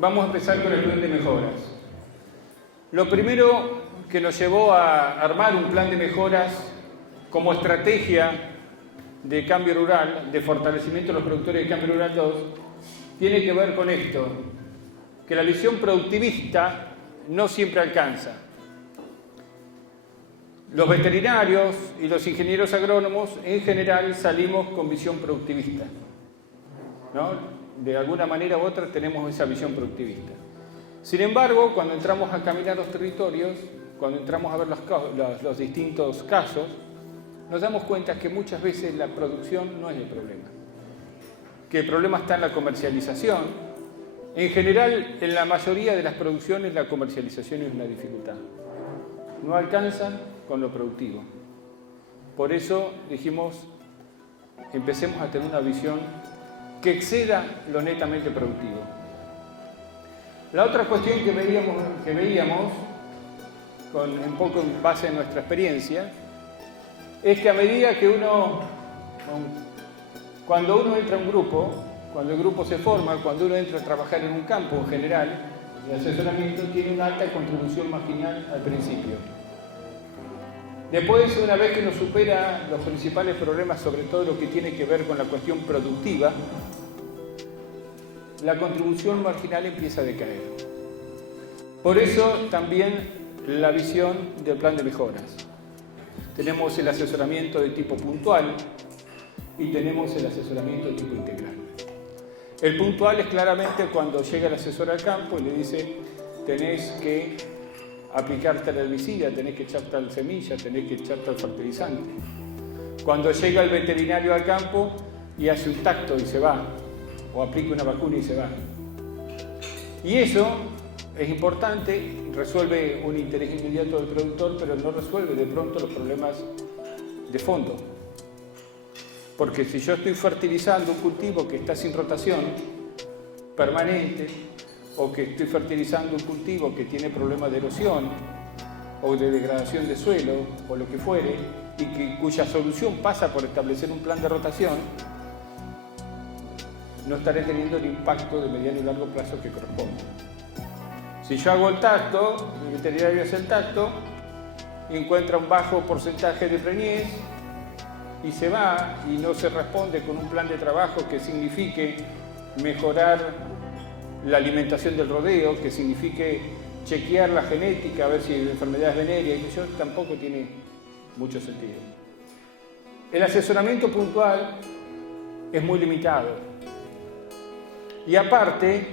vamos a empezar con el plan de mejoras. Lo primero que nos llevó a armar un plan de mejoras como estrategia de cambio rural, de fortalecimiento de los productores de Cambio Rural 2, tiene que ver con esto, que la visión productivista no siempre alcanza. Los veterinarios y los ingenieros agrónomos en general salimos con visión productivista, ¿no? De alguna manera u otra tenemos esa visión productivista. Sin embargo, cuando entramos a caminar los territorios, cuando entramos a ver los distintos casos, nos damos cuenta que muchas veces la producción no es el problema, que el problema está en la comercialización. En general, en la mayoría de las producciones la comercialización es una dificultad. No alcanzan con lo productivo. Por eso dijimos, empecemos a tener una visión que exceda lo netamente productivo. La otra cuestión que veíamos un poco en base a nuestra experiencia, es que a medida que cuando uno entra a un grupo, cuando el grupo se forma, cuando uno entra a trabajar en un campo en general, el asesoramiento tiene una alta contribución marginal al principio. Después, una vez que uno supera los principales problemas, sobre todo lo que tiene que ver con la cuestión productiva, la contribución marginal empieza a decaer. Por eso también la visión del plan de mejoras. Tenemos el asesoramiento de tipo puntual y tenemos el asesoramiento de tipo integral. El puntual es claramente cuando llega el asesor al campo y le dice tenés que aplicar tal herbicida, tenés que echar tal semilla, tenés que echar tal fertilizante. Cuando llega el veterinario al campo y hace un tacto y se va, o aplica una vacuna y se va. Y eso es importante, resuelve un interés inmediato del productor, pero no resuelve de pronto los problemas de fondo. Porque si yo estoy fertilizando un cultivo que está sin rotación permanente, o que estoy fertilizando un cultivo que tiene problemas de erosión, o de degradación de suelo, o lo que fuere, y cuya solución pasa por establecer un plan de rotación, no estaré teniendo el impacto de mediano y largo plazo que corresponde. Si yo hago el tacto, el veterinario hace el tacto, encuentra un bajo porcentaje de preñez y se va y no se responde con un plan de trabajo que signifique mejorar la alimentación del rodeo, que signifique chequear la genética, a ver si hay enfermedades venéreas, y eso tampoco tiene mucho sentido. El asesoramiento puntual es muy limitado y aparte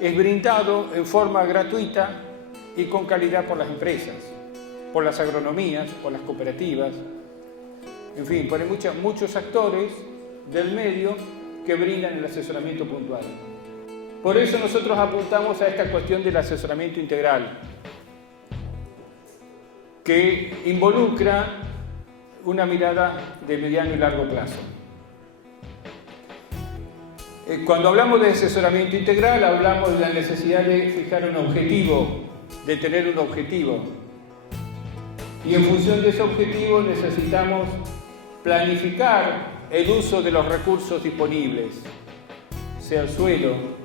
es brindado en forma gratuita y con calidad por las empresas, por las agronomías, por las cooperativas, en fin, por muchos actores del medio que brindan el asesoramiento puntual. Por eso nosotros apuntamos a esta cuestión del asesoramiento integral, que involucra una mirada de mediano y largo plazo. Cuando hablamos de asesoramiento integral, hablamos de la necesidad de fijar un objetivo, de tener un objetivo. Y en función de ese objetivo necesitamos planificar el uso de los recursos disponibles, sea el suelo,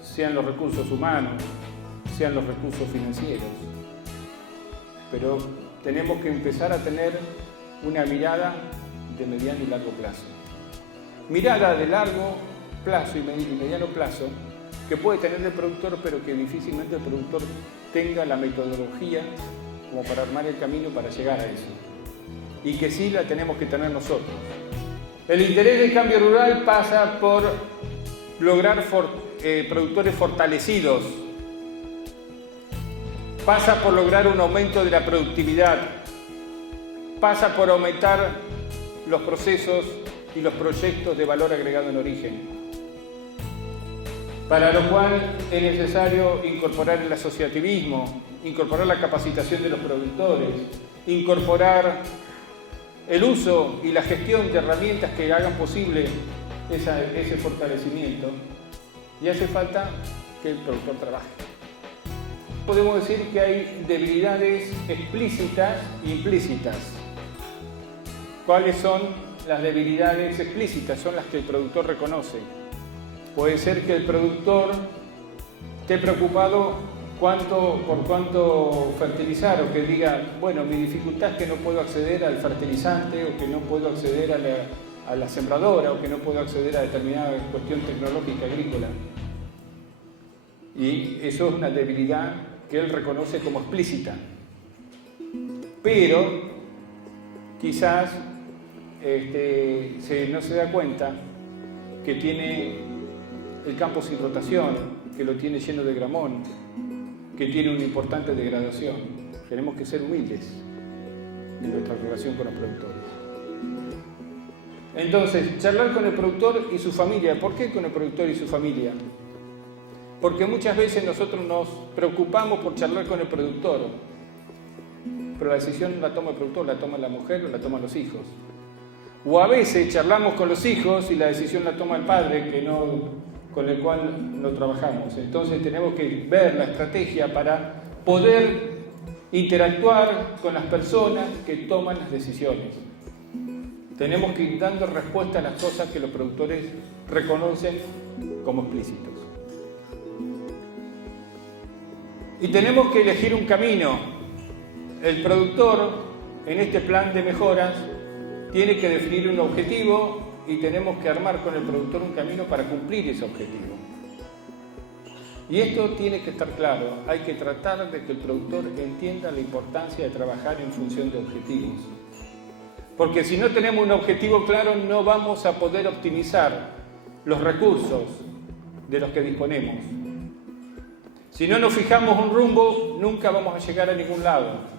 sean los recursos humanos, sean los recursos financieros. Pero tenemos que empezar a tener una mirada de mediano y largo plazo. Mirada de largo plazo y mediano plazo que puede tener el productor, pero que difícilmente el productor tenga la metodología como para armar el camino para llegar a eso. Y que sí la tenemos que tener nosotros. El interés del cambio rural pasa por lograr productores fortalecidos, pasa por lograr un aumento de la productividad, pasa por aumentar los procesos y los proyectos de valor agregado en origen, para lo cual es necesario incorporar el asociativismo, incorporar la capacitación de los productores, incorporar el uso y la gestión de herramientas que hagan posible ese fortalecimiento, y hace falta que el productor trabaje. Podemos decir que hay debilidades explícitas e implícitas. ¿Cuáles son las debilidades explícitas? Son las que el productor reconoce. Puede ser que el productor esté preocupado por cuánto fertilizar, o que diga, bueno, mi dificultad es que no puedo acceder al fertilizante, o que no puedo acceder a la sembradora, o que no puedo acceder a determinada cuestión tecnológica agrícola. Y eso es una debilidad que él reconoce como explícita. Pero quizás no se da cuenta que tiene el campo sin rotación, que lo tiene lleno de gramón, que tiene una importante degradación. Tenemos que ser humildes en nuestra relación con los productores. Entonces, charlar con el productor y su familia. ¿Por qué con el productor y su familia? Porque muchas veces nosotros nos preocupamos por charlar con el productor, pero la decisión la toma el productor, la toma la mujer o la toman los hijos. O a veces charlamos con los hijos y la decisión la toma el padre, con el cual no trabajamos. Entonces tenemos que ver la estrategia para poder interactuar con las personas que toman las decisiones. Tenemos que ir dando respuesta a las cosas que los productores reconocen como explícitos. Y tenemos que elegir un camino. El productor, en este plan de mejoras, tiene que definir un objetivo y tenemos que armar con el productor un camino para cumplir ese objetivo. Y esto tiene que estar claro. Hay que tratar de que el productor entienda la importancia de trabajar en función de objetivos. Porque si no tenemos un objetivo claro, no vamos a poder optimizar los recursos de los que disponemos. Si no nos fijamos un rumbo, nunca vamos a llegar a ningún lado.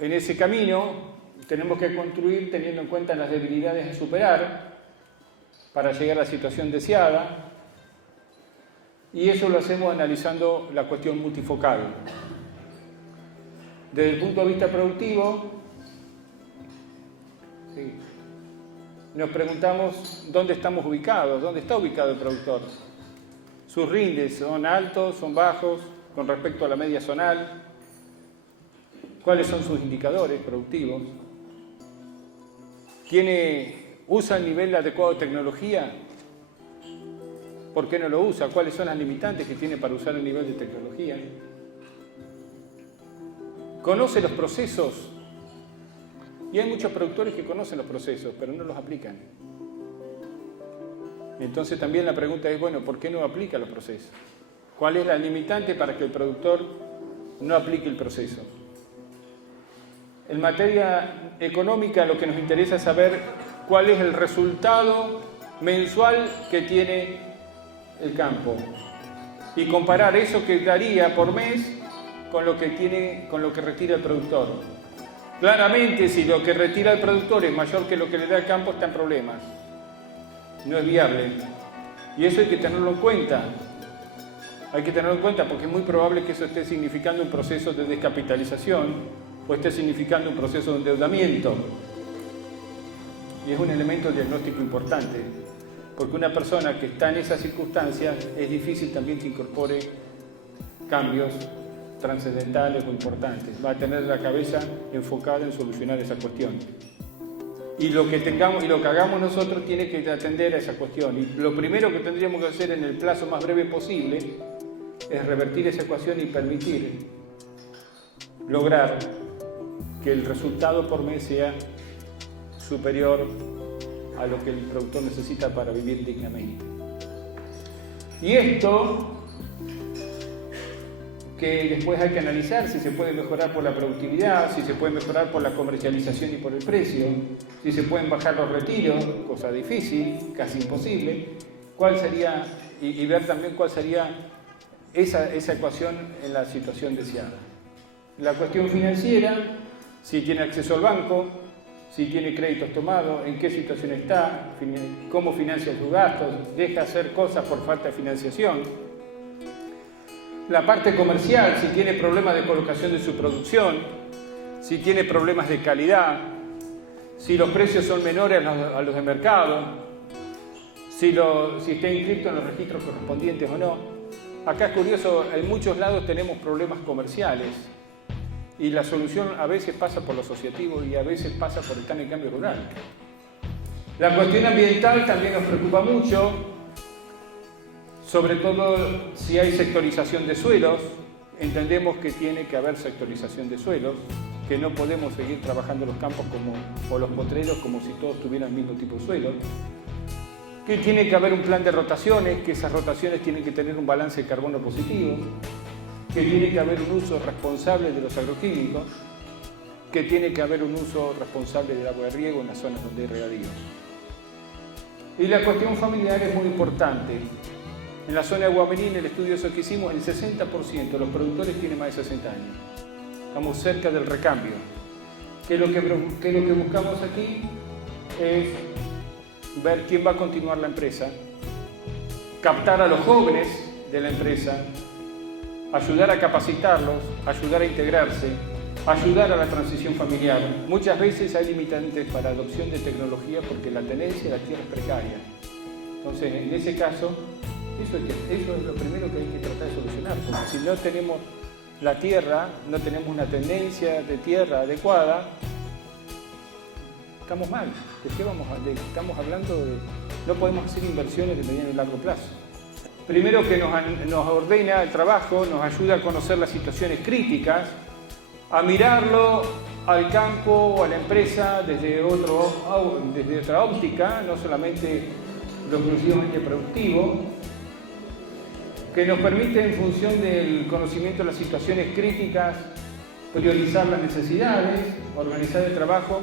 En ese camino tenemos que construir teniendo en cuenta las debilidades a superar para llegar a la situación deseada, y eso lo hacemos analizando la cuestión multifocal. Desde el punto de vista productivo, nos preguntamos dónde estamos ubicados, dónde está ubicado el productor. Sus rindes son altos, son bajos, con respecto a la media zonal. ¿Cuáles son sus indicadores productivos? ¿Usa el nivel adecuado de tecnología? ¿Por qué no lo usa? ¿Cuáles son las limitantes que tiene para usar el nivel de tecnología? ¿Conoce los procesos? Y hay muchos productores que conocen los procesos, pero no los aplican. Entonces también la pregunta es, bueno, ¿por qué no aplica los procesos? ¿Cuál es la limitante para que el productor no aplique el proceso? En materia económica, lo que nos interesa es saber cuál es el resultado mensual que tiene el campo y comparar eso que daría por mes con lo que retira el productor. Claramente, si lo que retira el productor es mayor que lo que le da el campo, está en problemas. No es viable. Y eso hay que tenerlo en cuenta. Hay que tenerlo en cuenta porque es muy probable que eso esté significando un proceso de descapitalización o esté significando un proceso de endeudamiento. Y es un elemento diagnóstico importante, porque una persona que está en esas circunstancias es difícil también que incorpore cambios trascendentales o importantes. Va a tener la cabeza enfocada en solucionar esa cuestión. Y lo que hagamos nosotros tiene que atender a esa cuestión. Y lo primero que tendríamos que hacer en el plazo más breve posible es revertir esa ecuación y permitir lograr que el resultado por mes sea superior a lo que el productor necesita para vivir dignamente. Y esto, que después hay que analizar si se puede mejorar por la productividad, si se puede mejorar por la comercialización y por el precio, si se pueden bajar los retiros, cosa difícil, casi imposible, y ver también cuál sería esa ecuación en la situación deseada. La cuestión financiera, si tiene acceso al banco, si tiene créditos tomados, en qué situación está, cómo financia sus gastos, deja hacer cosas por falta de financiación. La parte comercial, si tiene problemas de colocación de su producción, si tiene problemas de calidad, si los precios son menores a los de mercado, si está inscrito en los registros correspondientes o no. Acá es curioso, en muchos lados tenemos problemas comerciales y la solución a veces pasa por lo asociativo y a veces pasa por estar en el cambio rural. La cuestión ambiental también nos preocupa mucho. Sobre todo si hay sectorización de suelos, entendemos que tiene que haber sectorización de suelos, que no podemos seguir trabajando los campos o los potreros como si todos tuvieran el mismo tipo de suelo, que tiene que haber un plan de rotaciones, que esas rotaciones tienen que tener un balance de carbono positivo, que tiene que haber un uso responsable de los agroquímicos, que tiene que haber un uso responsable del agua de riego en las zonas donde hay regadío. Y la cuestión familiar es muy importante. En la zona de Guaminí, en el estudio eso que hicimos, el 60% de los productores tienen más de 60 años. Estamos cerca del recambio. ¿Qué es lo que buscamos aquí? Es ver quién va a continuar la empresa, captar a los jóvenes de la empresa, ayudar a capacitarlos, ayudar a integrarse, ayudar a la transición familiar. Muchas veces hay limitantes para adopción de tecnología porque la tenencia de la tierra es precaria. Entonces, en ese caso, eso es lo primero que hay que tratar de solucionar, porque si no tenemos la tierra, no tenemos una tendencia de tierra adecuada, estamos mal. ¿De qué estamos hablando? No podemos hacer inversiones de mediano y largo plazo. Primero que nos ordena el trabajo, nos ayuda a conocer las situaciones críticas, a mirarlo al campo o a la empresa desde otra óptica, no solamente lo exclusivamente productivo, que nos permite, en función del conocimiento de las situaciones críticas, priorizar las necesidades, organizar el trabajo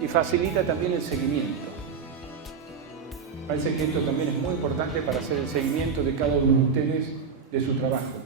y facilita también el seguimiento. Parece que esto también es muy importante para hacer el seguimiento de cada uno de ustedes de su trabajo.